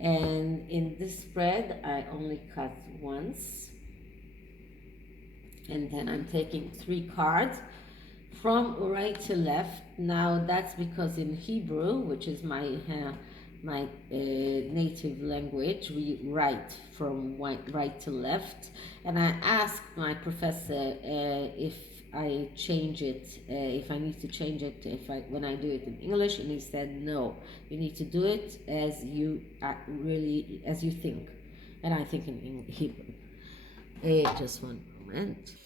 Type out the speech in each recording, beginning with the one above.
And in this spread, I only cut once. And then I'm taking 3 cards from right to left. Now that's because in Hebrew, which is my native language, we write from right to left. And I asked my professor if I change it, if I need to change it, when I do it in English, and he said no, you need to do it as you really as you think, and I think in Hebrew. Just one moment.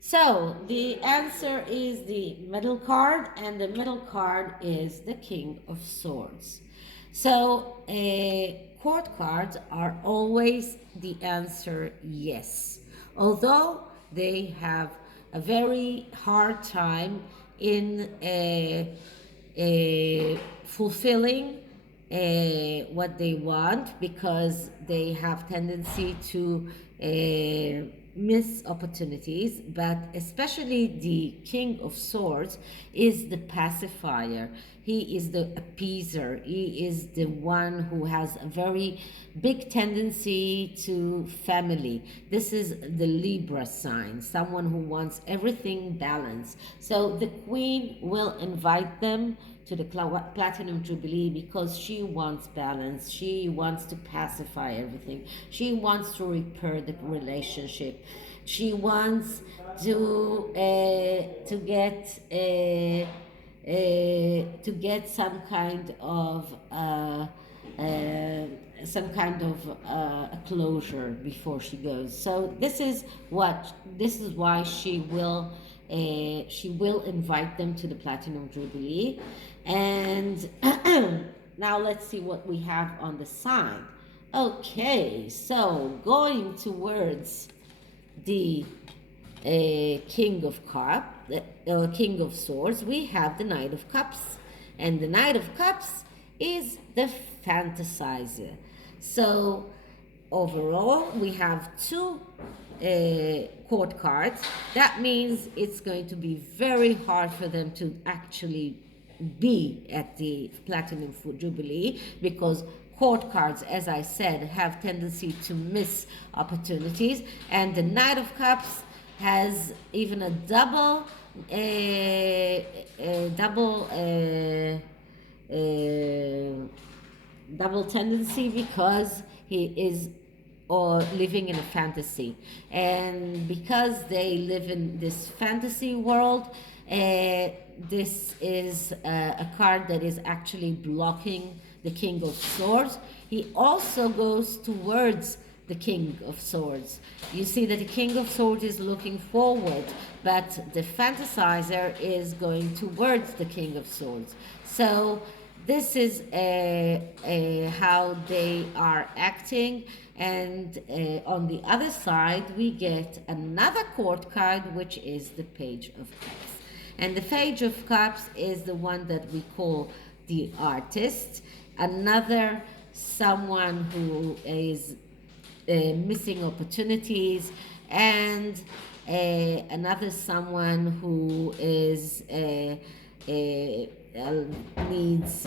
So the answer is the middle card, and the middle card is the King of Swords. So court cards are always the answer yes, although they have a very hard time in fulfilling what they want, because they have tendency to miss opportunities. But especially the King of Swords is the pacifier. He is the appeaser. He is the one who has a very big tendency to family. This is the Libra sign, someone who wants everything balanced. So the Queen will invite them to the Platinum Jubilee because she wants balance. She wants to pacify everything. She wants to repair the relationship. She wants to get some kind of a closure before she goes. So this is why she will invite them to the Platinum Jubilee. And now let's see what we have on the side. Okay, so going towards the King of King of Swords, we have the Knight of Cups, and the Knight of Cups is the fantasizer. So overall, we have 2 court cards. That means it's going to be very hard for them to actually be at the Platinum Jubilee, because court cards, as I said, have tendency to miss opportunities, and the Knight of Cups has even a double tendency, because he is or living in a fantasy, and because they live in this fantasy world, this is a card that is actually blocking the King of Swords. He also goes towards the King of Swords. You see that the King of Swords is looking forward, but the fantasizer is going towards the King of Swords. So this is how they are acting. And on the other side, we get another court card, which is the Page of Cups. And the Page of Cups is the one that we call the artist, another someone who is missing opportunities, and another someone who is needs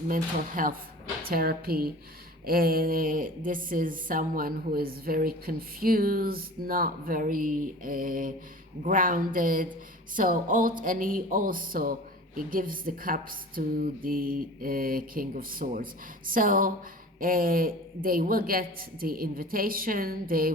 mental health therapy. This is someone who is very confused, not very grounded. So, and he gives the cups to the King of Swords. So they will get the invitation. They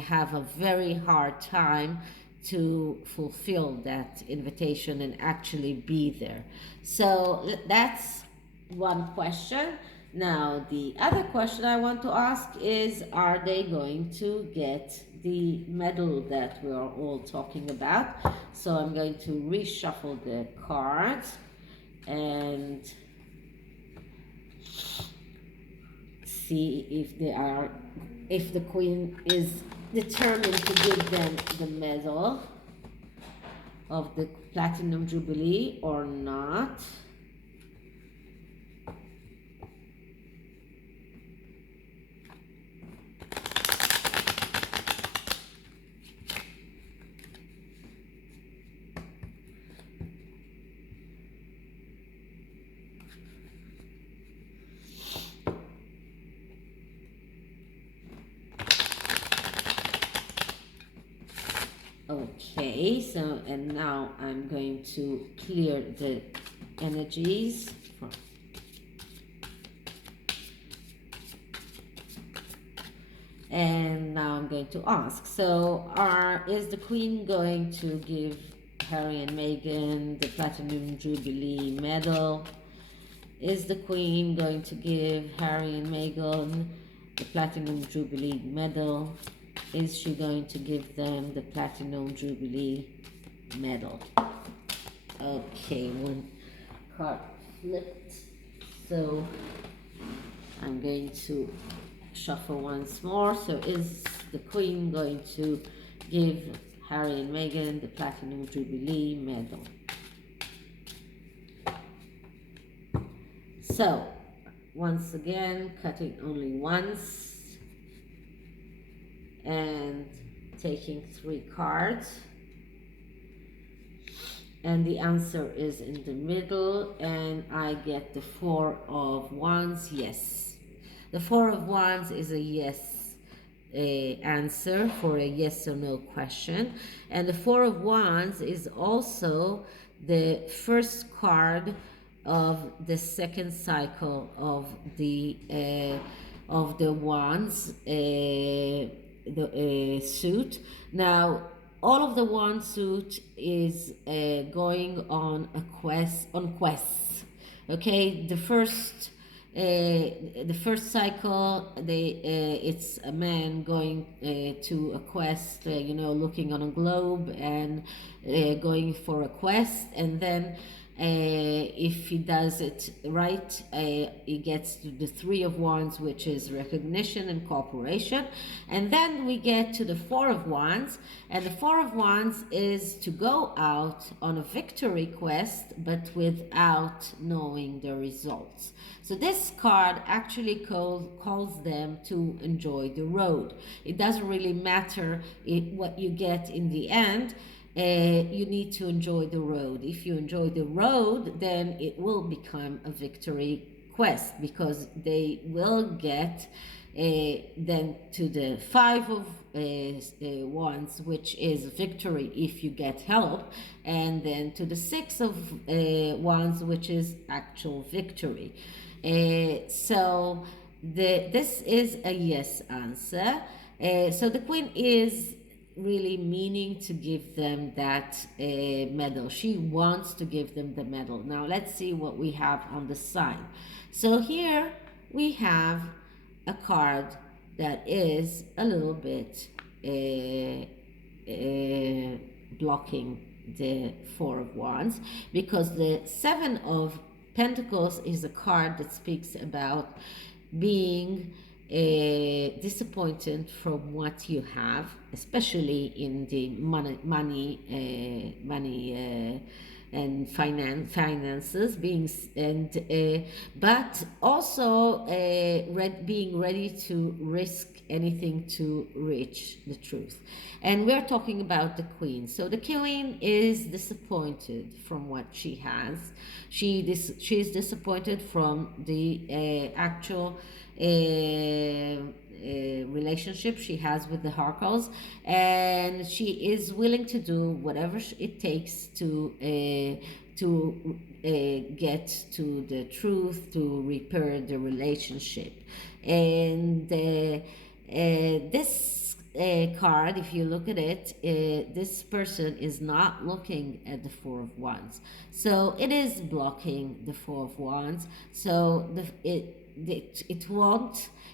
have a very hard time to fulfill that invitation and actually be there. So that's one question. Now, the other question I want to ask is, are they going to get the medal that we are all talking about? So I'm going to reshuffle the cards and see if the Queen is determined to give them the medal of the Platinum Jubilee or not. Okay, so and now I'm going to clear the energies. And now I'm going to ask, so is the Queen going to give Harry and Meghan the Platinum Jubilee medal? Is the Queen going to give Harry and Meghan the Platinum Jubilee medal? Is she going to give them the Platinum Jubilee medal? Okay, one card flipped. So I'm going to shuffle once more. So is the Queen going to give Harry and Meghan the Platinum Jubilee medal? So once again, cutting only once and taking 3 cards. And the answer is in the middle, and I get the 4 of Wands. Yes, the 4 of Wands is a yes answer for a yes or no question, and the 4 of Wands is also the first card of the second cycle of the Wands suit. Now, all of the Wand suit is going on quests. Okay, the first cycle, it's a man going to a quest, looking on a globe and going for a quest, and then if he does it right, he gets to the 3 of Wands, which is recognition and cooperation. And then we get to the 4 of Wands, and the 4 of Wands is to go out on a victory quest, but without knowing the results. So this card actually calls them to enjoy the road. It doesn't really matter what you get in the end. You need to enjoy the road. If you enjoy the road, then it will become a victory quest, because they will get then to the 5 of Wands, which is victory if you get help, and then to the 6 of Wands, which is actual victory. So this is a yes answer. So the Queen is really meaning to give them that medal. She wants to give them the medal. Now let's see what we have on the side. So here we have a card that is a little bit blocking the 4 of Wands, because the 7 of Pentacles is a card that speaks about being disappointed from what you have, especially in the money and finances, but also being ready to risk anything to reach the truth. And we're talking about the Queen. So the Queen is disappointed from what she has. She's disappointed from the actual relationship she has with the harkles, and she is willing to do whatever it takes to get to the truth, to repair the relationship. And this card, if you look at it, this person is not looking at the 4 of Wands, so it is blocking the 4 of Wands. So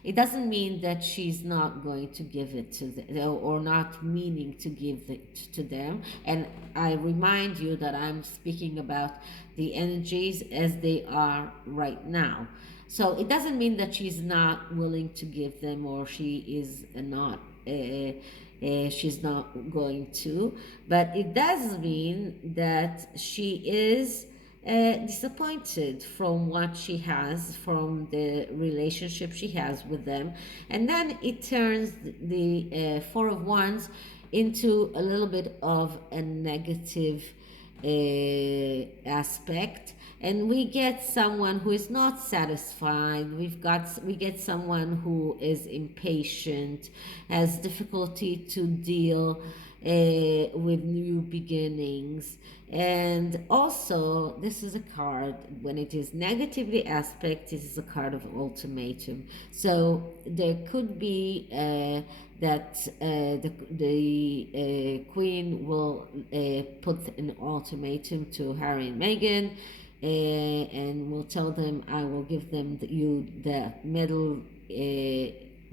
it doesn't mean that she's not going to give it to them, or not meaning to give it to them. And I remind you that I'm speaking about the energies as they are right now. So it doesn't mean that she's not willing to give them, or she is not she's not going to, but it does mean that she is disappointed from what she has, from the relationship she has with them. And then it turns the 4 of Wands into a little bit of a negative aspect, and we get someone who is not satisfied. We get someone who is impatient, has difficulty to deal with new beginnings. And also, this is a card, when it is negatively aspect, this is a card of ultimatum. So there could be that the queen will put an ultimatum to Harry and Meghan, and will tell them, I will give them you the medal,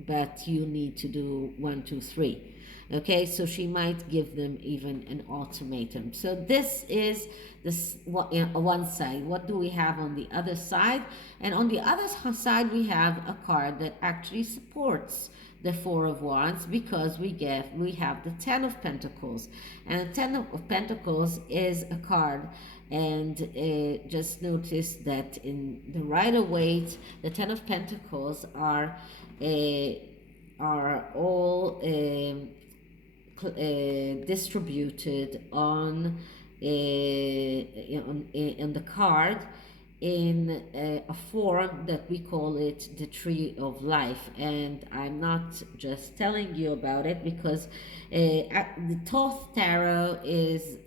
but you need to do one, two, three. Okay, so she might give them even an ultimatum. So this is this one side. What do we have on the other side? And on the other side, we have a card that actually supports the Four of Wands, because we have the Ten of Pentacles, and the Ten of Pentacles is a card. And just notice that in the Rider-Waite, the Ten of Pentacles are all distributed on the card in a form that we call it the Tree of Life. And I'm not just telling you about it because the Thoth Tarot is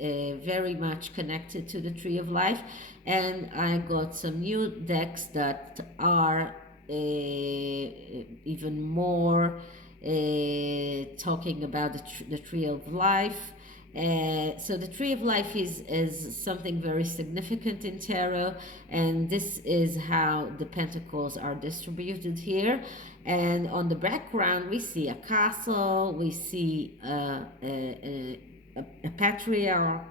very much connected to the Tree of Life, and I got some new decks that are even more talking about the Tree of Life. So the Tree of Life is something very significant in tarot, and this is how the pentacles are distributed here. And on the background, we see a castle, we see a patriarch,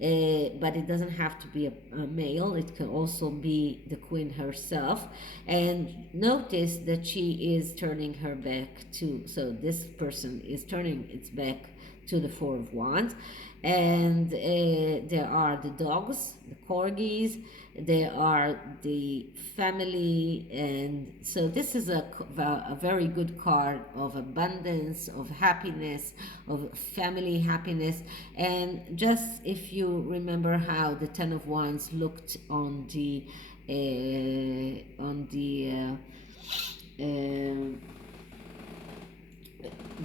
but it doesn't have to be a male. It can also be the queen herself. And notice that she is turning her back to, so this person is turning its back to the Four of Wands. And there are the dogs, the corgis, there are the family. And so this is a very good card of abundance, of happiness, of family happiness. And just if you remember how the Ten of Wands looked on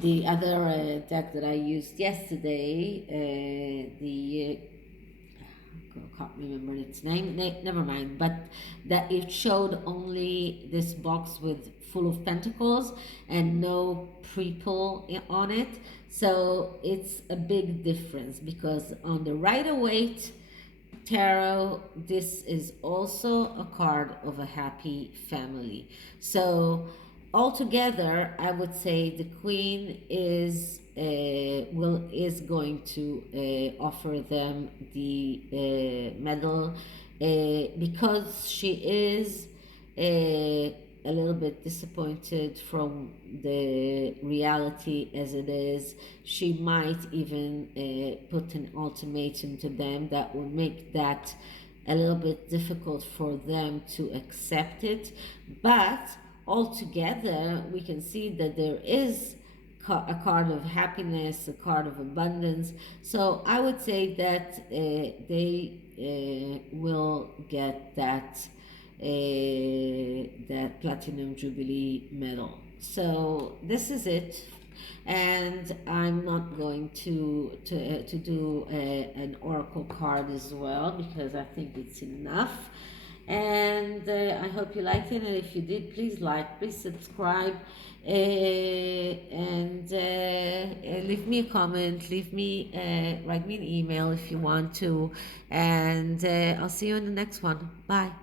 the other deck that I used yesterday, I can't remember its name, never mind, but that it showed only this box with full of pentacles and no people on it. So it's a big difference, because on the Rider-Waite Tarot, this is also a card of a happy family. So altogether, I would say the queen is going to offer them the medal, because she is a little bit disappointed from the reality as it is. She might even put an ultimatum to them that will make that a little bit difficult for them to accept it. But altogether, we can see that there is a card of happiness, a card of abundance. So I would say that they will get that platinum jubilee medal. So this is it, and I'm not going to do an oracle card as well, because I think it's enough. And I hope you liked it, and if you did, please like, please subscribe, and leave me a comment, write me an email if you want to, and I'll see you in the next one. Bye.